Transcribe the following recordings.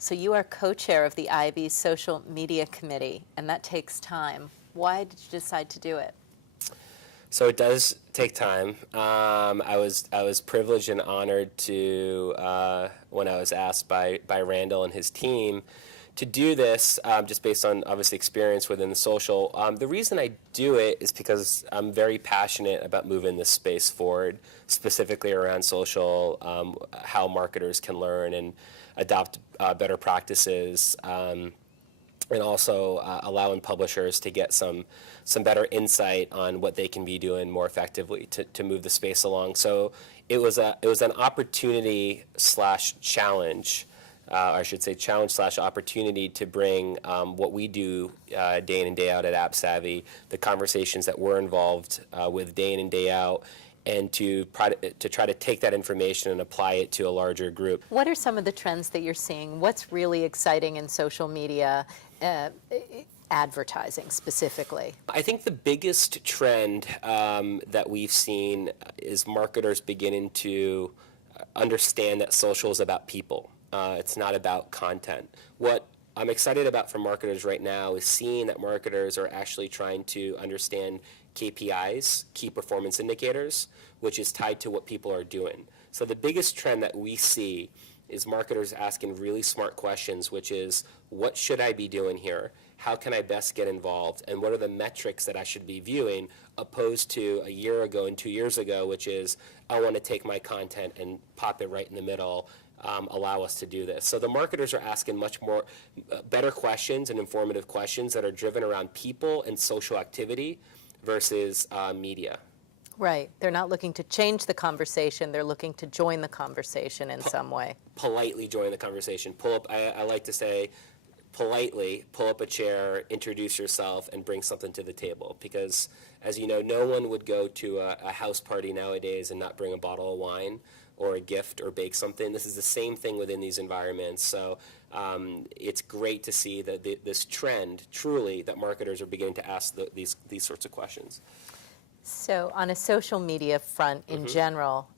So you are co-chair of the IAB Social Media Committee, and that takes time. Why did you decide to do it? So it does take time. I was privileged and honored to when I was asked by Randall and his team to do this, just based on obviously experience within the social. The reason I do it is because I'm very passionate about moving this space forward, specifically around social, how marketers can learn and adopt better practices. And also allowing publishers to get some better insight on what they can be doing more effectively to move the space along. So it was an opportunity / challenge, or I should say challenge / opportunity to bring what we do day in and day out at appssavvy, the conversations that we're involved with day in and day out, and to try to take that information and apply it to a larger group. What are some of the trends that you're seeing? What's really exciting in social media, advertising specifically? I think the biggest trend that we've seen is marketers beginning to understand that social is about people. It's not about content. What I'm excited about for marketers right now is seeing that marketers are actually trying to understand KPIs, key performance indicators, which is tied to what people are doing. So the biggest trend that we see is marketers asking really smart questions, which is, what should I be doing here? How can I best get involved? And what are the metrics that I should be viewing, opposed to a year ago and 2 years ago, which is, I want to take my content and pop it right in the middle. Allow us to do this. So the marketers are asking much more better questions and informative questions that are driven around people and social activity versus media. Right. They're not looking to change the conversation. They're looking to join the conversation in some way. Politely join the conversation. Pull up, I like to say, politely pull up a chair, introduce yourself, and bring something to the table. Because, as you know, no one would go to a house party nowadays and not bring a bottle of wine or a gift or bake something. This is the same thing within these environments. So it's great to see that this trend, truly, that marketers are beginning to ask these sorts of questions. So on a social media front in general,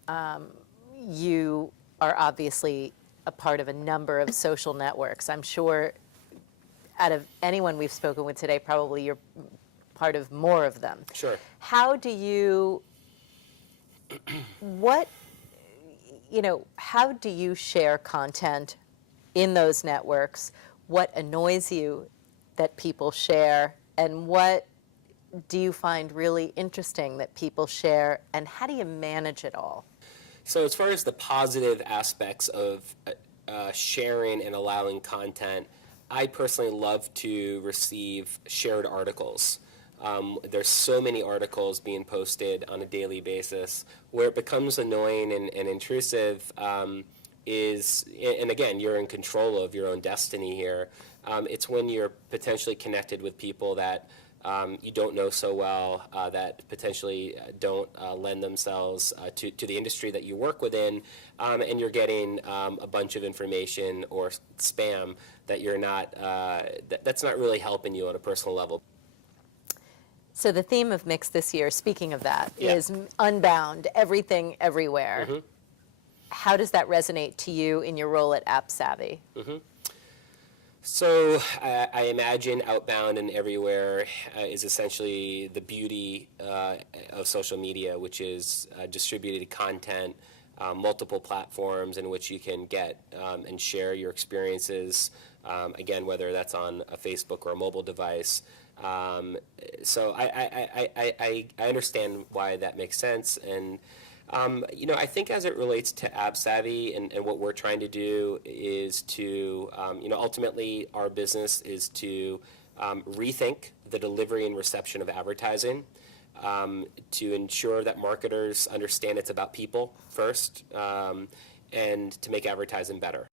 you are obviously a part of a number of social networks. I'm sure out of anyone we've spoken with today, probably you're part of more of them. Sure. How do you, how do you share content in those networks? What annoys you that people share, and what do you find really interesting that people share, and how do you manage it all? So as far as the positive aspects of sharing and allowing content, I personally love to receive shared articles. There's so many articles being posted on a daily basis. Where it becomes annoying and intrusive is, and again, you're in control of your own destiny here, it's when you're potentially connected with people that you don't know so well, that potentially don't lend themselves to the industry that you work within, and you're getting a bunch of information or spam that you're not, that's not really helping you on a personal level. So the theme of MIXX this year, speaking of that, is Unbound, everything, everywhere. How does that resonate to you in your role at appssavvy? So I imagine outbound and everywhere is essentially the beauty of social media, which is distributed content, multiple platforms in which you can get and share your experiences, again, whether that's on a Facebook or a mobile device. So I understand why that makes sense. And I think as it relates to appssavvy and what we're trying to do is to, ultimately our business is to rethink the delivery and reception of advertising, to ensure that marketers understand it's about people first, and to make advertising better.